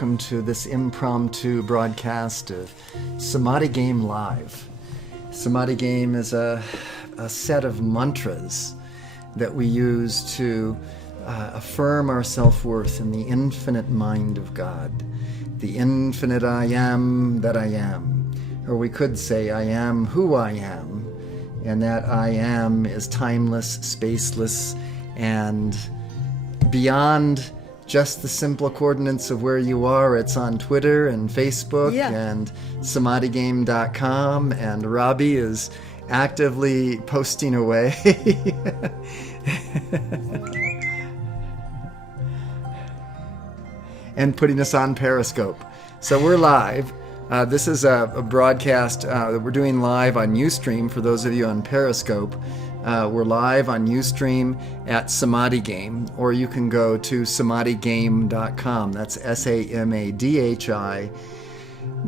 welcome to this impromptu broadcast of Samadhi Game Live. Samadhi Game is a set of mantras that we use to affirm our self-worth in the infinite mind of God, the infinite I am that I am. Or we could say, I am who I am, and that I am is timeless, spaceless, and beyond just the simple coordinates of where you are. It's on Twitter and Facebook and samadhigame.com, and Robbie is actively posting away. And putting us on Periscope. So we're live. This is a broadcast that we're doing live on Ustream for those of you on Periscope. We're live on Ustream at Samadhi Game, or you can go to samadhigame.com. That's SAMADHI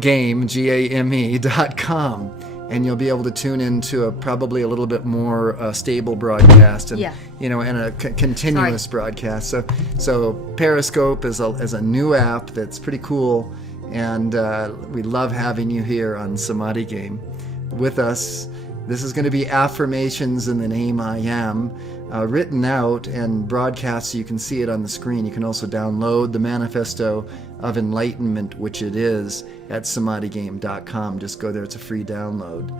game, GAME.com. And you'll be able to tune into probably a little bit more stable broadcast and and a continuous broadcast. So Periscope is a new app that's pretty cool, and we love having you here on Samadhi Game with us. This is going to be affirmations in the name I am, written out and broadcast so you can see it on the screen. You can also download the Manifesto of Enlightenment, which it is, at samadhigame.com. Just go there. It's a free download,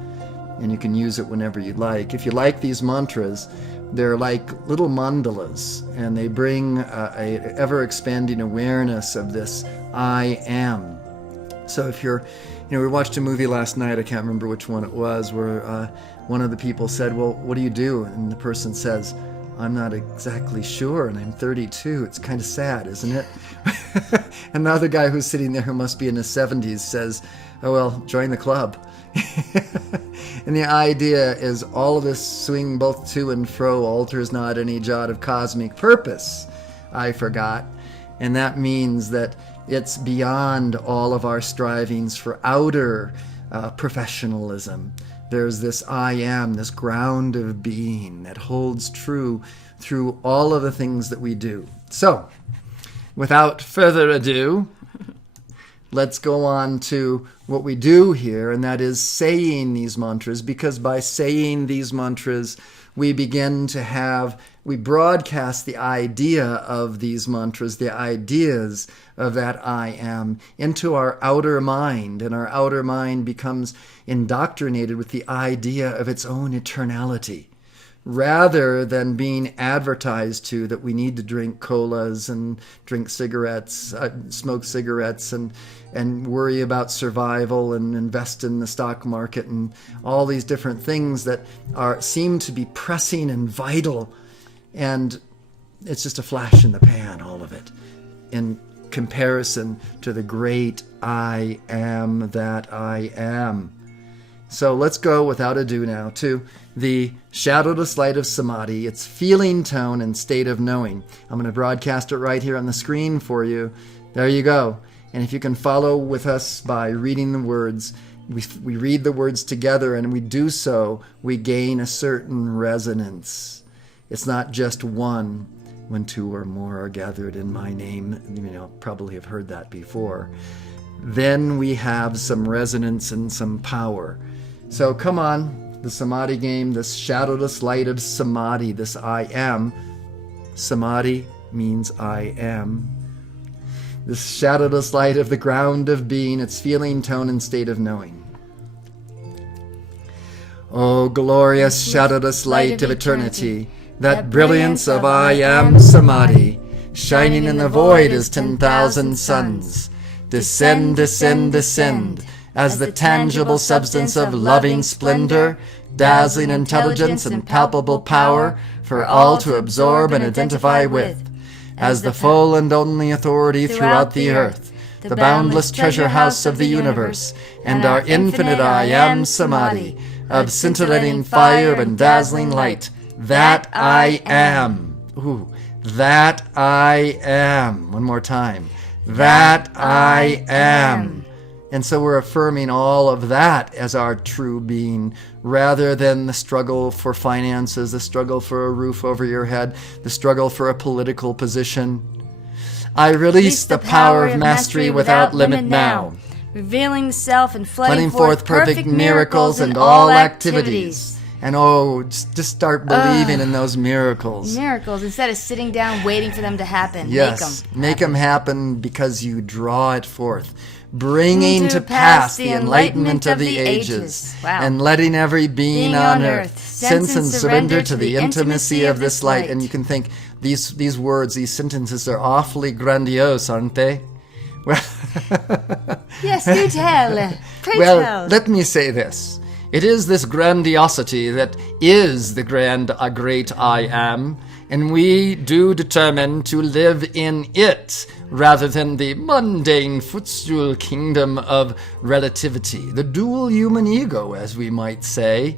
and you can use it whenever you like. If you like these mantras, they're like little mandalas, and they bring a ever-expanding awareness of this I am. So if you're, we watched a movie last night, I can't remember which one it was, where one of the people said, well, what do you do? And the person says, I'm not exactly sure, and I'm 32. It's kind of sad, isn't it? And the other guy who's sitting there, who must be in his 70s, says, oh, well, join the club. And the idea is all of this swing both to and fro alters not any jot of cosmic purpose, I forgot. And that means that it's beyond all of our strivings for outer professionalism. There's this I am, this ground of being that holds true through all of the things that we do. So, without further ado, let's go on to what we do here, and that is saying these mantras, because by saying these mantras, we broadcast the idea of these mantras, the ideas of that I am, into our outer mind, and our outer mind becomes indoctrinated with the idea of its own eternality, rather than being advertised to that we need to drink colas and drink cigarettes, smoke cigarettes, and worry about survival and invest in the stock market and all these different things that seem to be pressing and vital. And it's just a flash in the pan, all of it, in comparison to the great I am that I am. So let's go without ado now to the shadowless light of samadhi, its feeling tone and state of knowing. I'm going to broadcast it right here on the screen for you. There you go. And if you can follow with us by reading the words, we read the words together, and we do so, we gain a certain resonance. It's not just one. When two or more are gathered in my name, probably have heard that before. Then we have some resonance and some power. So come on, the samadhi game, this shadowless light of samadhi, this I am. Samadhi means I am. This shadowless light of the ground of being, its feeling, tone, and state of knowing. O glorious shadowless light of eternity, that brilliance of I am samadhi, shining in the void as 10,000 suns, descend, descend, descend, as the tangible substance of loving splendor, dazzling intelligence, and palpable power for all to absorb and identify with, as the full and only authority throughout the earth, the boundless treasure house of the universe, and our infinite I am samadhi, of scintillating fire and dazzling light. That I am. Ooh, that I am. One more time. That I am. And so we're affirming all of that as our true being, rather than the struggle for finances, the struggle for a roof over your head, the struggle for a political position. I release the power of mastery without limit now, revealing the self and flooding forth perfect miracles in all activities. And just start believing in those miracles. Miracles, instead of sitting down waiting for them to happen. Yes, make them happen because you draw it forth, bringing to pass the enlightenment of the ages, and letting every being on earth sense and surrender to the intimacy of this light. And you can think, these words, these sentences are awfully grandiose, aren't they? Well, yes, do tell. Pray tell. Let me say this. It is this grandiosity that is the great I am, and we do determine to live in it rather than the mundane footstool kingdom of relativity, the dual human ego, as we might say.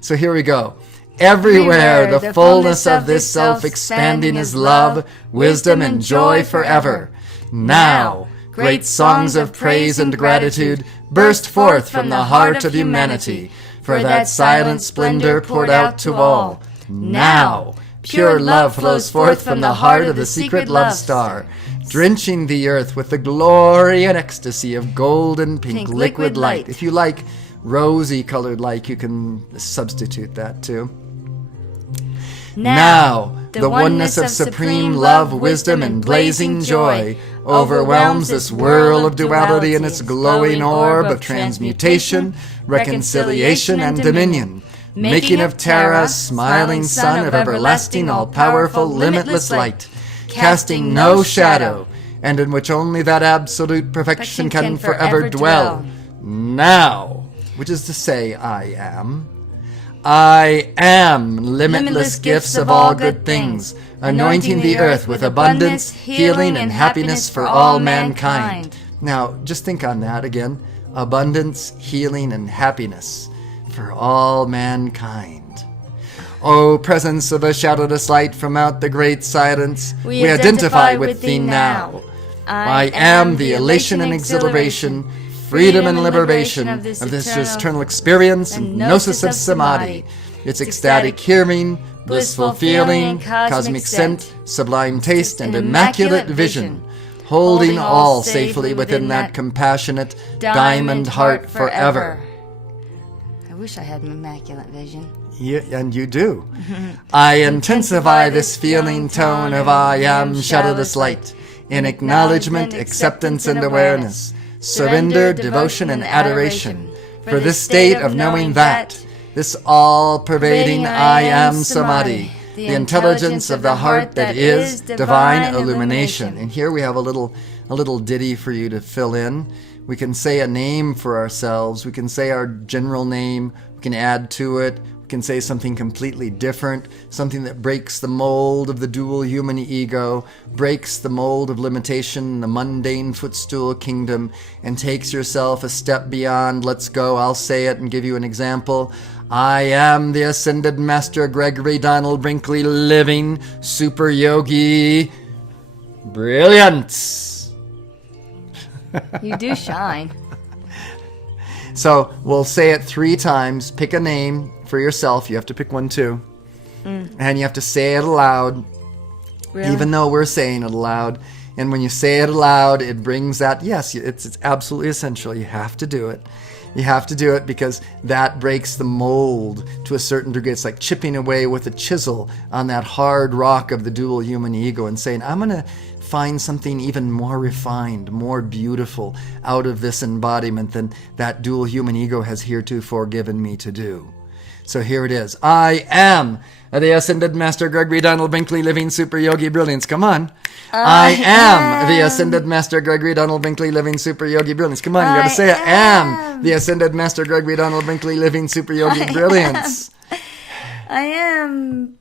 So here we go. Everywhere the fullness of this self expanding is love, wisdom, and joy forever. Now, great songs of praise and gratitude burst forth from the heart of humanity, for that silent splendor poured out to all. Now, pure love flows forth from the heart of the secret love star, drenching the earth with the glory and ecstasy of golden pink liquid light. If you like rosy colored light, you can substitute that too. Now, the oneness of supreme love, wisdom, and blazing joy overwhelms this whirl of duality in its glowing orb of transmutation, reconciliation, and dominion, making of Terra smiling sun of everlasting, all-powerful, limitless light, casting no shadow, and in which only that absolute perfection can forever dwell. Now, which is to say, I am. I am limitless gifts of all good things, anointing the earth with abundance, healing, and happiness for all mankind. Now, just think on that again. Abundance, healing, and happiness for all mankind. O presence of a shadowless light from out the great silence, we identify with thee now. I am the elation and exhilaration, freedom and liberation of this eternal experience and gnosis of samadhi, its ecstatic hearing, blissful feeling, cosmic scent, sublime taste, and immaculate vision, holding all safely within that compassionate diamond heart forever. I wish I had an immaculate vision. Yeah, and you do. I intensify this feeling tone of I am shadowless light in acknowledgement, acceptance, and awareness, surrender, devotion, and adoration for this state of knowing that this all-pervading I am samadhi, the intelligence of the heart that is divine illumination. And here we have a little ditty for you to fill in. We can say a name for ourselves. We can say our general name. We can add to it. We can say something completely different, something that breaks the mold of the dual human ego, breaks the mold of limitation, the mundane footstool kingdom, and takes yourself a step beyond. Let's go. I'll say it and give you an example. I am the Ascended Master Gregory Donald Brinkley, living super yogi brilliance. You do shine. So we'll say it 3 times. Pick a name for yourself. You have to pick one too. And you have to say it aloud. Really? Even though we're saying it aloud. And when you say it aloud, it brings that, yes, it's absolutely essential. You have to do it. You have to do it because that breaks the mold to a certain degree. It's like chipping away with a chisel on that hard rock of the dual human ego and saying, I'm going to find something even more refined, more beautiful out of this embodiment than that dual human ego has heretofore given me to do. So here it is. I am the Ascended Master Gregory Donald Brinkley, living super yogi brilliance. Come on. I am the Ascended Master Gregory Donald Brinkley, living super yogi brilliance. Come on, you got to say it. I am the Ascended Master Gregory Donald Brinkley, living super yogi brilliance. I am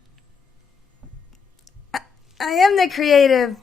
the creative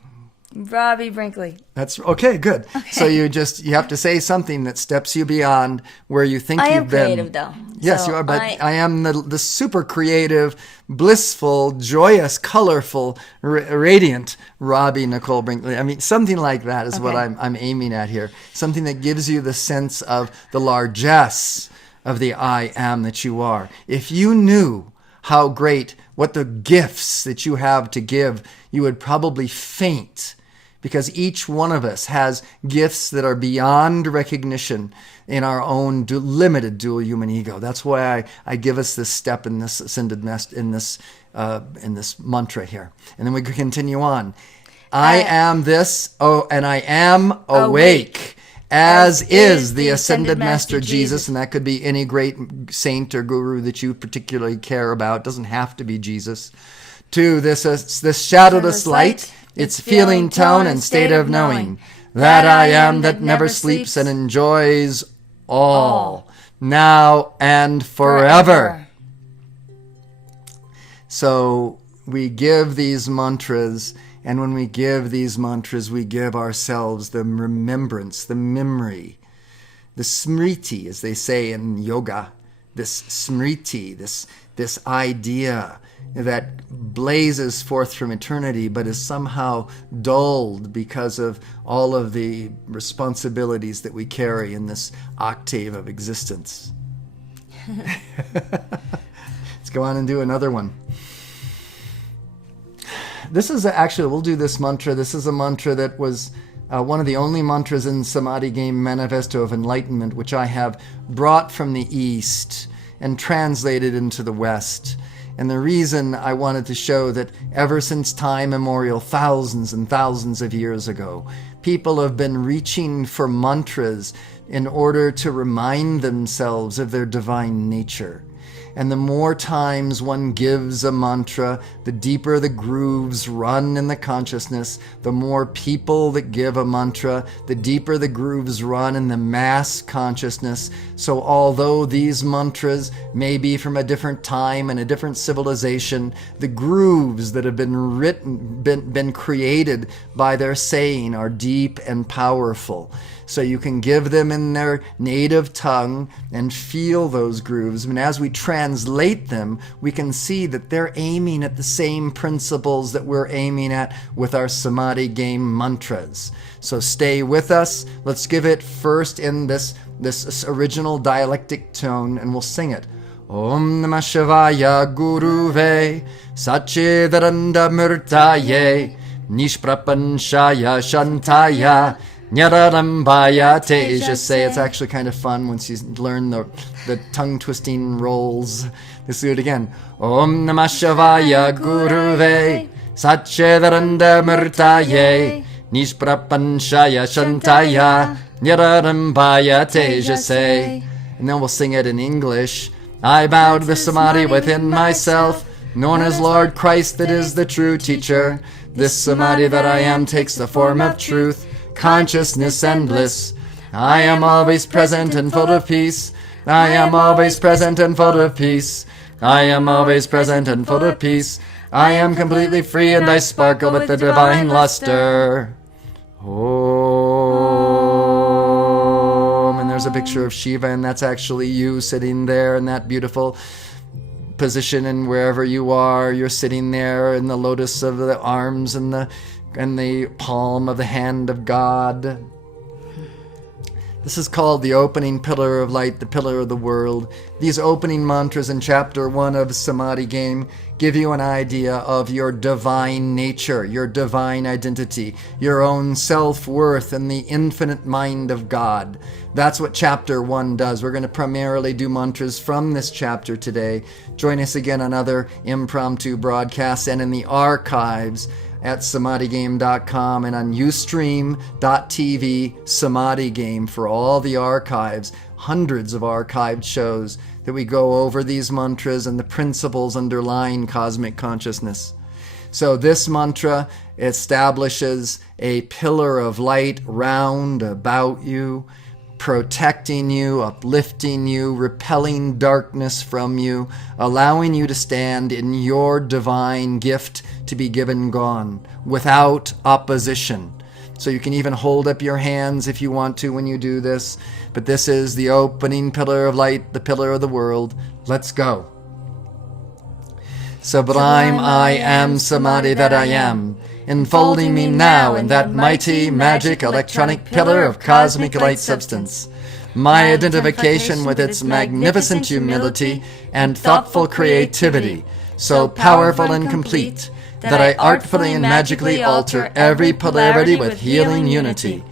Robbie Brinkley. That's okay. Good. Okay. So you have to say something that steps you beyond where you think you've been. I am creative, though. Yes, so you are. But I am the super creative, blissful, joyous, colorful, radiant Robbie Nicole Brinkley. I mean, something like that is what I'm aiming at here. Something that gives you the sense of the largesse of the I am that you are. If you knew how great, what the gifts that you have to give, you would probably faint. Because each one of us has gifts that are beyond recognition in our own limited dual human ego. That's why I give us this step in this ascended in this mantra here, and then we could continue on. I am this, and I am awake, as is the ascended Master Jesus, and that could be any great saint or guru that you particularly care about. It doesn't have to be Jesus. To this shadowless light. Its feeling, tone, and state of knowing that I am that never sleeps and enjoys all, now and forever. So we give these mantras, and when we give these mantras, we give ourselves the remembrance, the memory, the smriti, as they say in yoga, this smriti, this idea that blazes forth from eternity but is somehow dulled because of all of the responsibilities that we carry in this octave of existence. Let's go on and do another one. This is actually, we'll do this mantra. This is a mantra that was one of the only mantras in Samadhi Game Manifesto of Enlightenment, which I have brought from the East and translated into the West. And the reason I wanted to show that ever since time immemorial, thousands and thousands of years ago, people have been reaching for mantras in order to remind themselves of their divine nature. And the more times one gives a mantra, the deeper the grooves run in the consciousness. The more people that give a mantra, the deeper the grooves run in the mass consciousness. So although these mantras may be from a different time and a different civilization, the grooves that have been created by their saying are deep and powerful. So you can give them in their native tongue and feel those grooves. And as we translate them, we can see that they're aiming at the same principles that we're aiming at with our Samadhi game mantras. So stay with us. Let's give it first in this original dialectic tone, and we'll sing it. Om Namah Shivaya Guruve Satchidananda Murtaye Nishprapanshaya Shantaya Nyararambaya Tejase. It's actually kind of fun once you learn the tongue-twisting rolls. Let's do it again. Om Namah Shivaya Guruve Satchidananda Murtaye Nishprapanshaya Shantaya Nyararambaya Tejase. And then we'll sing it in English. I bow to the Samadhi within myself, known as Lord Christ that is the true teacher. This Samadhi that I am takes the form of truth, consciousness and bliss. I am always present and full of peace. I am always present and full of peace. I am always present and full of peace. I am completely free and I sparkle with the divine luster. And there's a picture of Shiva, and that's actually you sitting there in that beautiful position. And wherever you are, you're sitting there in the lotus of the arms and the palm of the hand of God. This is called the opening pillar of light, the pillar of the world. These opening mantras in chapter 1 of Samadhi Game give you an idea of your divine nature, your divine identity, your own self-worth, and the infinite mind of God. That's what chapter 1 does. We're going to primarily do mantras from this chapter today. Join us again on other impromptu broadcasts and in the archives at samadhigame.com and on ustream.tv Samadhi Game for all the archives, hundreds of archived shows that we go over these mantras and the principles underlying cosmic consciousness. So this mantra establishes a pillar of light round about you, protecting you, uplifting you, repelling darkness from you, allowing you to stand in your divine gift to be given gone without opposition. So you can even hold up your hands if you want to when you do this. But this is the opening pillar of light, the pillar of the world. Let's go. Sublime I am Samadhi that I am, enfolding me now in that mighty, magic, electronic pillar of cosmic light substance. My identification with its magnificent humility and thoughtful creativity, so powerful and complete, that I artfully and magically alter every polarity with healing unity.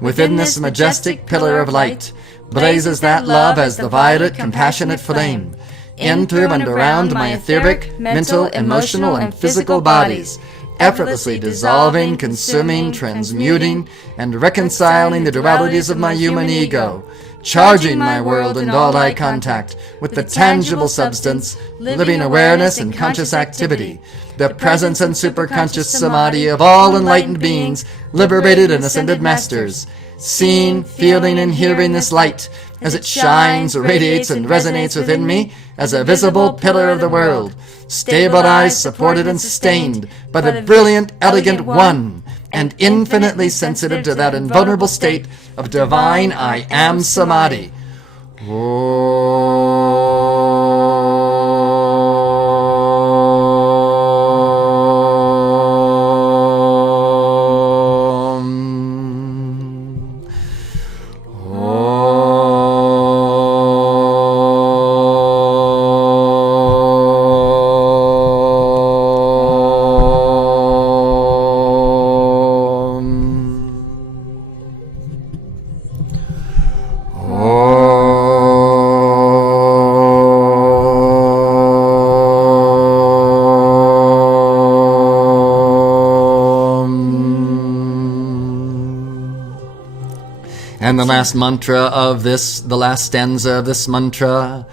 Within this majestic pillar of light blazes that love as the violet, compassionate flame, in, through, and around my etheric, mental, emotional, and physical bodies, effortlessly dissolving, consuming, transmuting, and reconciling the dualities of my human ego, charging my world and all I contact with the tangible substance, living awareness, and conscious activity, the presence and superconscious samadhi of all enlightened beings, liberated and ascended masters, seeing, feeling, and hearing this light as it shines, radiates, and resonates within me as a visible pillar of the world, stabilized, supported, and sustained by the brilliant, elegant One, and infinitely sensitive to that invulnerable state of divine I Am Samadhi. And the last mantra of this, the last stanza of this mantra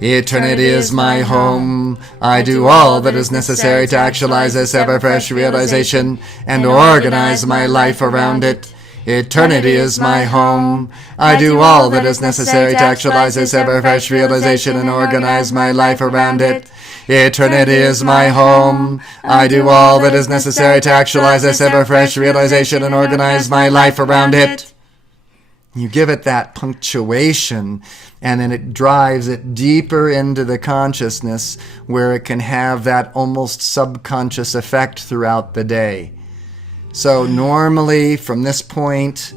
Eternity is my home. I do all that is necessary to actualize this ever-fresh realization and organize my life around it. Eternity is my home. I do all that is necessary to actualize this ever-fresh realization and organize my life around it. Eternity is my home. I do all that is necessary to actualize this ever-fresh realization and organize my life around it. You give it that punctuation, and then it drives it deeper into the consciousness where it can have that almost subconscious effect throughout the day. So normally from this point,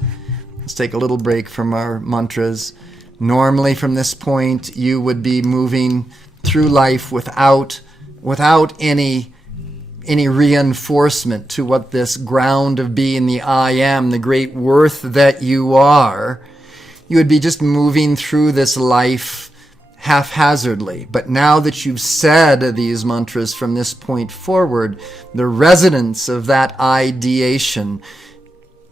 let's take a little break from our mantras. Normally from this point, you would be moving through life without any reinforcement to what this ground of being, the I am, the great worth that you are. You would be just moving through this life haphazardly. But now that you've said these mantras from this point forward, the resonance of that ideation,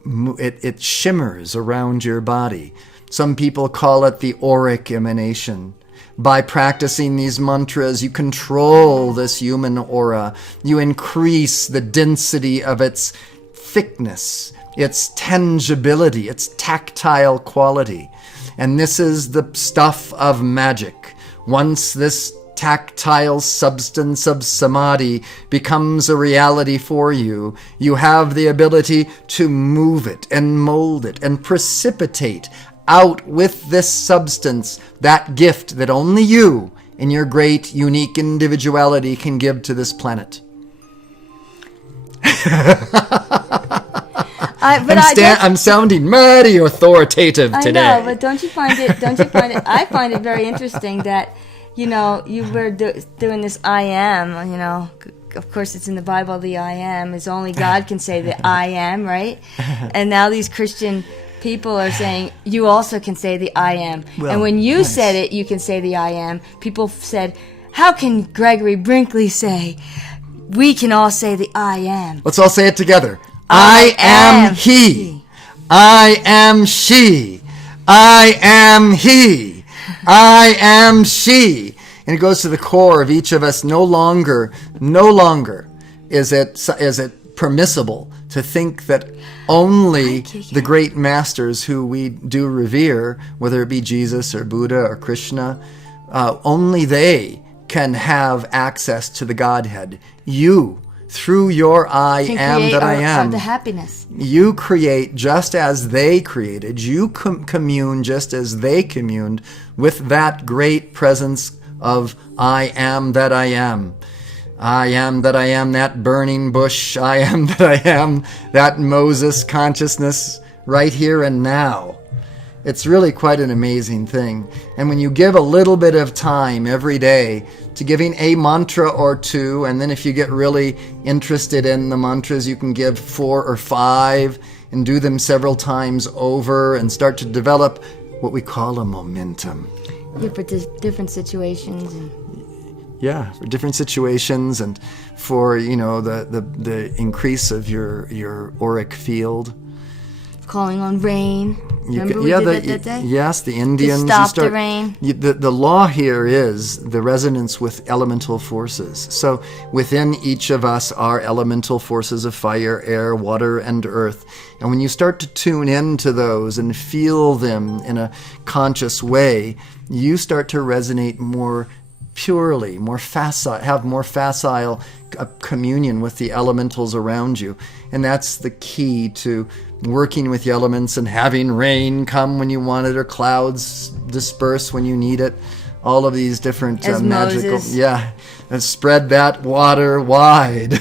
it shimmers around your body. Some people call it the auric emanation. By practicing these mantras, you control this human aura. You increase the density of its thickness, its tangibility, its tactile quality. And this is the stuff of magic. Once this tactile substance of samadhi becomes a reality for you, you have the ability to move it and mold it and precipitate out with this substance that gift that only you in your great unique individuality can give to this planet. I'm sounding mighty authoritative today. I know, but don't you find it, I find it very interesting that, you were doing this I am, of course it's in the Bible, the I am is only God can say the I am, right? And now these Christian people are saying you also can say the I am. Well, and when you said it, you can say the I am. People said, how can Gregory Brinkley say, we can all say the I am? Let's all say it together. I am he. I am she. I am he. I am she. And it goes to the core of each of us. No longer is it permissible to think that only the great masters who we do revere, whether it be Jesus or Buddha or Krishna, only they can have access to the Godhead. You, through your I am that I am, the happiness. You create just as they created. You commune just as they communed with that great presence of I am that I am. I am that I am that burning bush. I am that I am that Moses consciousness right here and now. It's really quite an amazing thing. And when you give a little bit of time every day to giving a mantra or two, and then if you get really interested in the mantras, you can give 4 or 5 and do them several times over and start to develop what we call a momentum. Yeah, for different situations. Yeah, for different situations and for, the increase of your auric field. Calling on rain. Remember we did that day? Yes, the Indians. To stop the rain. The law here is the resonance with elemental forces. So within each of us are elemental forces of fire, air, water, and earth. And when you start to tune into those and feel them in a conscious way, you start to resonate more purely, more facile, have more facile communion with the elementals around you. And that's the key to working with the elements and having rain come when you want it or clouds disperse when you need it. All of these different magical... Moses. Yeah, and spread that water wide.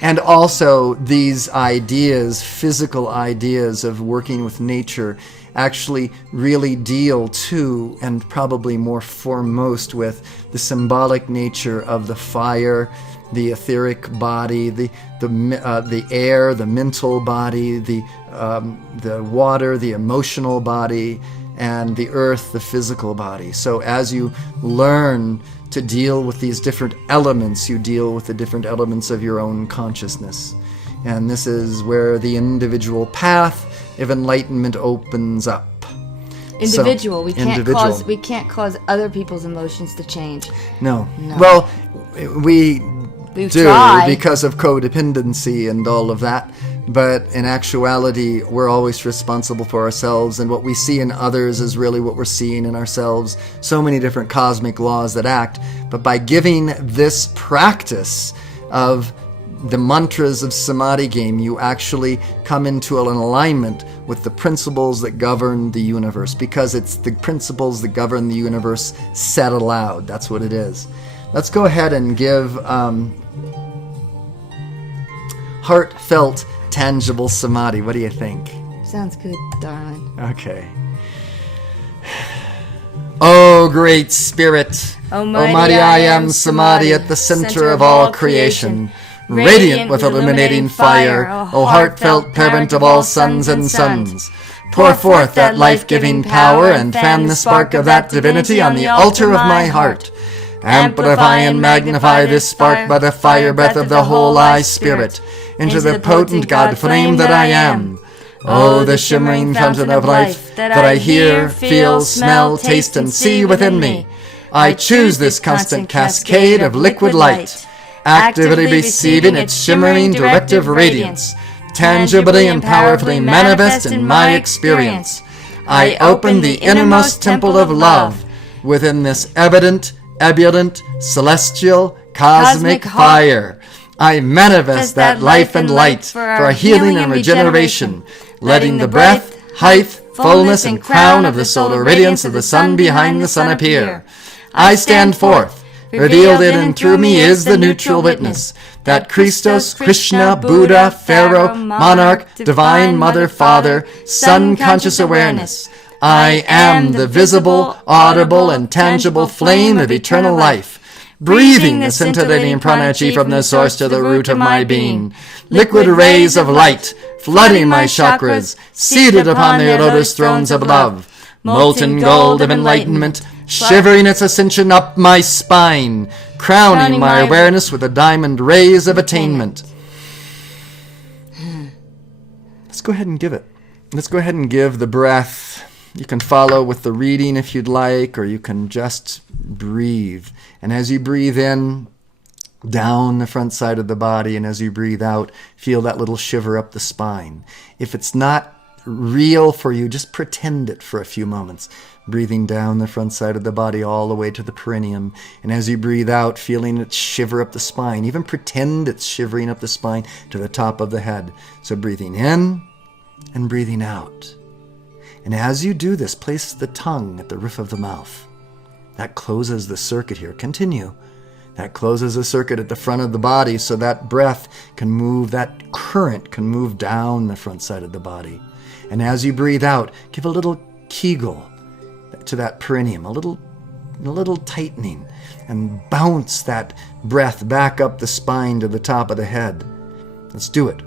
And also these ideas, physical ideas of working with nature, actually really deal to, and probably more foremost with, the symbolic nature of the fire, the etheric body, the air, the mental body, the water, the emotional body, and the earth, the physical body. So as you learn to deal with these different elements, you deal with the different elements of your own consciousness. And this is where the individual path of enlightenment opens up. individual. We can't individual. cause other people's emotions to change. No. Well, we do try. because of codependency and all of that. But in actuality, we're always responsible for ourselves, and what we see in others is really what we're seeing in ourselves. So many different cosmic laws that act. But by giving this practice of the mantras of Samadhi game, you actually come into an alignment with the principles that govern the universe, because it's the principles that govern the universe said aloud. That's what it is. Let's go ahead and give heartfelt, tangible Samadhi. What do you think? Sounds good, darling. Okay. Oh, great Spirit, Almighty I am Samadhi at the center of all creation, radiant with illuminating fire, O heartfelt parent of all sons and sons. Pour forth that life-giving power and fan the spark of that divinity on the altar of my heart. Amplify and magnify this spark by the fire breath of the whole I Spirit, into the potent God flame that I am. Oh, the shimmering fountain of life that I hear, feel, smell, taste, and see within me. I choose this constant cascade of liquid light, actively receiving its shimmering directive radiance, tangibly and powerfully manifest in my experience. I open the innermost temple of love within this evident, ebullient, celestial, cosmic fire. I manifest that life and light for healing and regeneration, letting the breath, height, fullness, and crown of the solar radiance of the sun behind the sun appear. I stand forth. Revealed in and through me is the neutral witness, that Christos, Krishna, Buddha, Pharaoh, Monarch, Divine Mother, Father, Sun conscious awareness. I am the visible, audible, and tangible flame of eternal life, breathing the scintillating prana-chi from the source to the root of my being. Liquid rays of light, flooding my chakras, seated upon their lotus thrones of love. Molten gold of enlightenment, shivering its ascension up my spine, crowning my awareness with the diamond rays of attainment. Let's go ahead and give it. Let's go ahead and give the breath. You can follow with the reading if you'd like, or you can just breathe. And as you breathe in, down the front side of the body, and as you breathe out, feel that little shiver up the spine. If it's not real for you, just pretend it for a few moments. Breathing down the front side of the body all the way to the perineum. And as you breathe out, feeling it shiver up the spine. Even pretend it's shivering up the spine to the top of the head. So breathing in and breathing out. And as you do this, place the tongue at the roof of the mouth. That closes the circuit here. Continue. That closes the circuit at the front of the body so that breath can move, that current can move down the front side of the body. And as you breathe out, give a little kegel to that perineum, a little tightening, and bounce that breath back up the spine to the top of the head. Let's do it.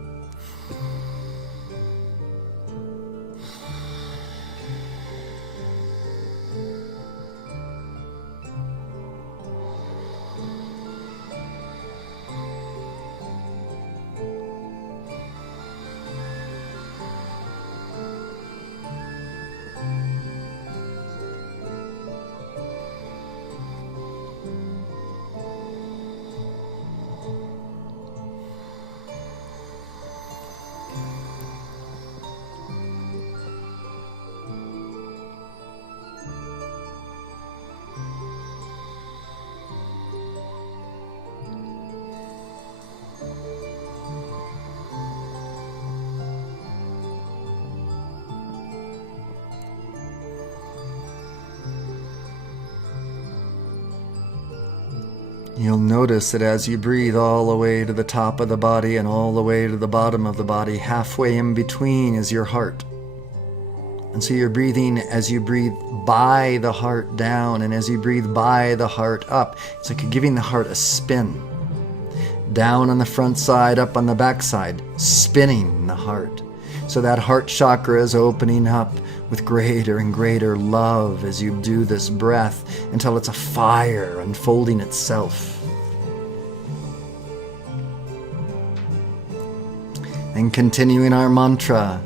You'll notice that as you breathe all the way to the top of the body and all the way to the bottom of the body, halfway in between is your heart. And so you're breathing as you breathe by the heart down, and as you breathe by the heart up, it's like you're giving the heart a spin. Down on the front side, up on the back side, spinning the heart. So that heart chakra is opening up with greater and greater love as you do this breath until it's a fire unfolding itself. And continuing our mantra.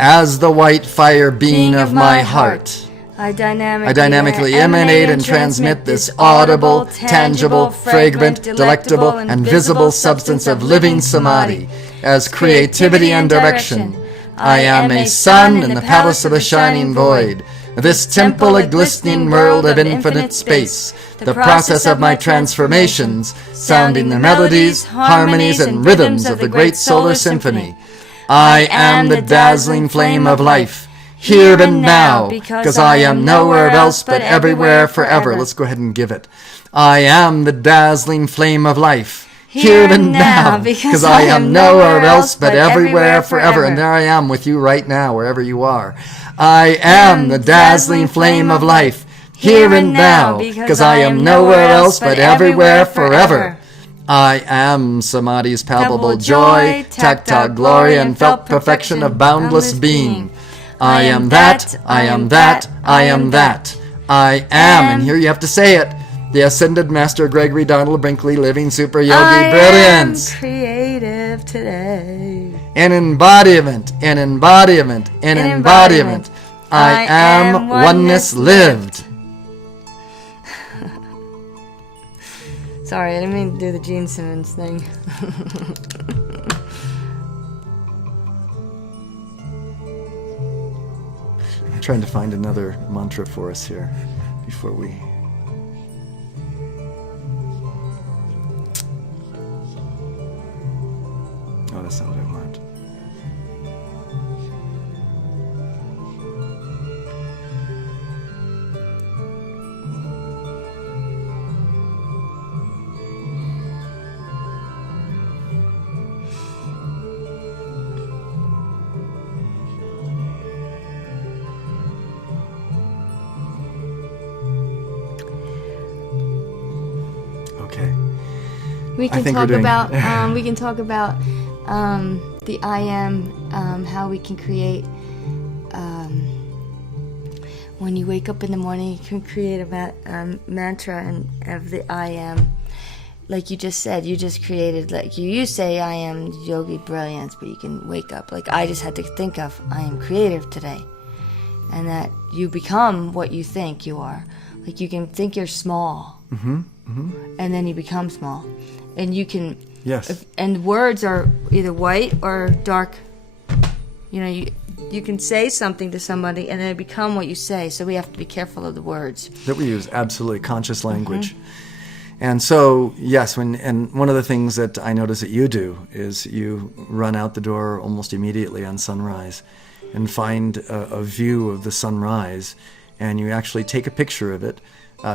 As the white fire being of my heart, I dynamically dynamically emanate and transmit this audible, tangible, fragrant, delectable, and visible substance of living samadhi as creativity and direction. I am a sun in the palace of a shining void, this temple a glistening world of infinite space, the process of my transformations, sounding the melodies, harmonies, and rhythms of the great solar symphony. I am the dazzling flame of life, here and now, because I am nowhere else but everywhere forever. Let's go ahead and give it. I am the dazzling flame of life, here and now, because I am nowhere else but everywhere forever. And there I am with you right now, wherever you are. I am the dazzling flame of life, here and now, because I am nowhere else but everywhere forever. I am Samadhi's palpable joy, tactile glory, and felt perfection of boundless being. I am that, I am that, I am that. I am, and here you have to say it, the Ascended Master Gregory Donald Brinkley, living super yogi brilliance. I am creative today. An embodiment, an embodiment, an embodiment. I am oneness lived. Sorry, I didn't mean to do the Gene Simmons thing. I'm trying to find another mantra for us here before we... Oh, that's not what I want. We can talk about the I am, how we can create. When you wake up in the morning, you can create a mantra of the I am. Like you just said, you just created, like you say I am yogi brilliance, but you can wake up. Like I just had to think of I am creative today. And that you become what you think you are. Like you can think you're small. Mm-hmm. Mm-hmm. And then you become small. And you can, yes. And words are either white or dark. You know, you can say something to somebody and then it become what you say. So we have to be careful of the words that we use. Absolutely, conscious language. Mm-hmm. And so, yes, and one of the things that I notice that you do is you run out the door almost immediately on sunrise and find a view of the sunrise, and you actually take a picture of it.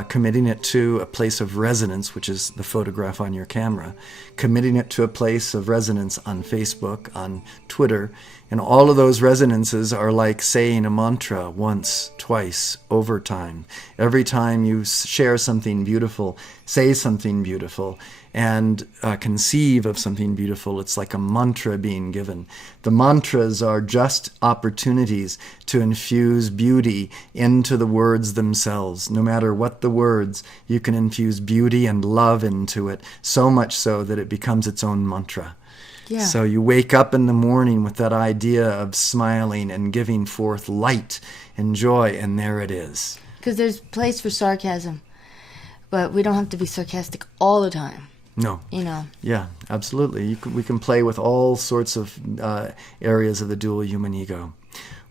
Committing it to a place of resonance, which is the photograph on your camera, committing it to a place of resonance on Facebook, on Twitter, and all of those resonances are like saying a mantra once, twice, over time. Every time you share something beautiful, say something beautiful, and conceive of something beautiful, it's like a mantra being given. The mantras are just opportunities to infuse beauty into the words themselves. No matter what the words, you can infuse beauty and love into it, so much so that it becomes its own mantra. Yeah. So you wake up in the morning with that idea of smiling and giving forth light and joy, and there it is. Because there's place for sarcasm, but we don't have to be sarcastic all the time. No. You know. Yeah, absolutely. We can play with all sorts of areas of the dual human ego.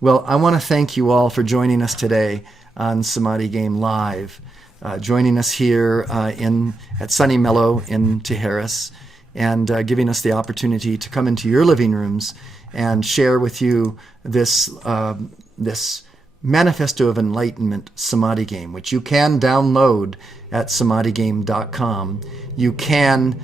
Well, I want to thank you all for joining us today on Samadhi Game Live, joining us here at Sunny Mellow in Tijeras, and giving us the opportunity to come into your living rooms and share with you this Manifesto of Enlightenment Samadhi Game, which you can download at samadhigame.com. You can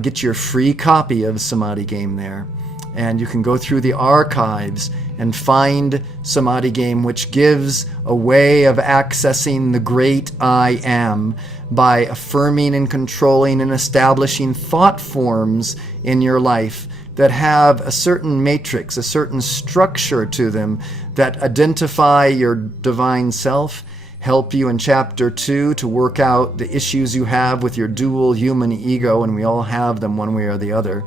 get your free copy of Samadhi Game there, and you can go through the archives and find Samadhi Game, which gives a way of accessing the great I am by affirming and controlling and establishing thought forms in your life that have a certain matrix, a certain structure to them that identify your divine self, help you in Chapter 2 to work out the issues you have with your dual human ego, and we all have them one way or the other.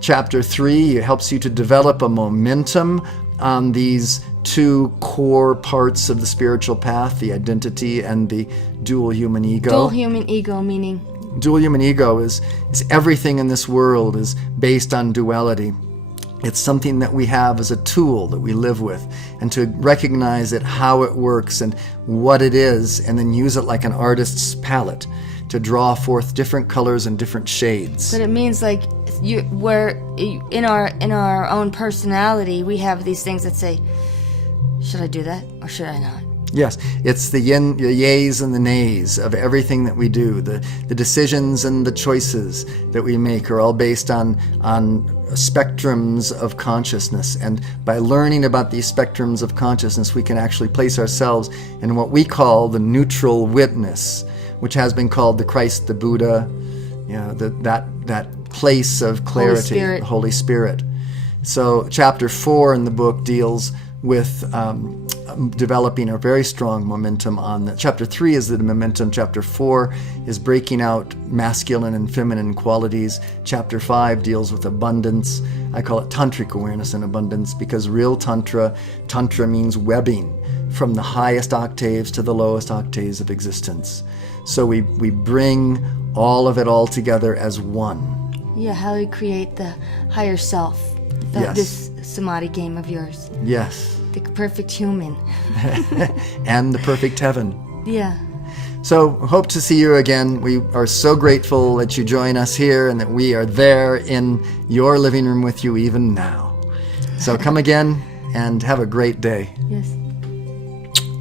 Chapter 3 helps you to develop a momentum on these two core parts of the spiritual path, the identity and the dual human ego. Dual human ego meaning? Dual human ego is everything in this world is based on duality. It's something that we have as a tool that we live with, and to recognize it, how it works and what it is, and then use it like an artist's palette to draw forth different colors and different shades. But it means like in our own personality, we have these things that say, should I do that or should I not? Yes, it's the yays and the nays of everything that we do. The decisions and the choices that we make are all based on spectrums of consciousness. And by learning about these spectrums of consciousness, we can actually place ourselves in what we call the neutral witness, which has been called the Christ, the Buddha, that place of clarity, the Holy Spirit. So chapter 4 in the book deals with developing a very strong momentum on that. Chapter 3 is the momentum. Chapter 4 is breaking out masculine and feminine qualities. Chapter 5 deals with abundance. I call it tantric awareness and abundance, because real tantra means webbing from the highest octaves to the lowest octaves of existence. So we bring all of it all together as one. Yeah, how we create the higher self. Yes. This samadhi game of yours. Yes. The perfect human. And the perfect heaven. Yeah. So hope to see you again. We are so grateful that you join us here and that we are there in your living room with you even now. So come again and have a great day. Yes.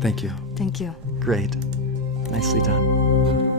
Thank you. Thank you. Great. Nicely done.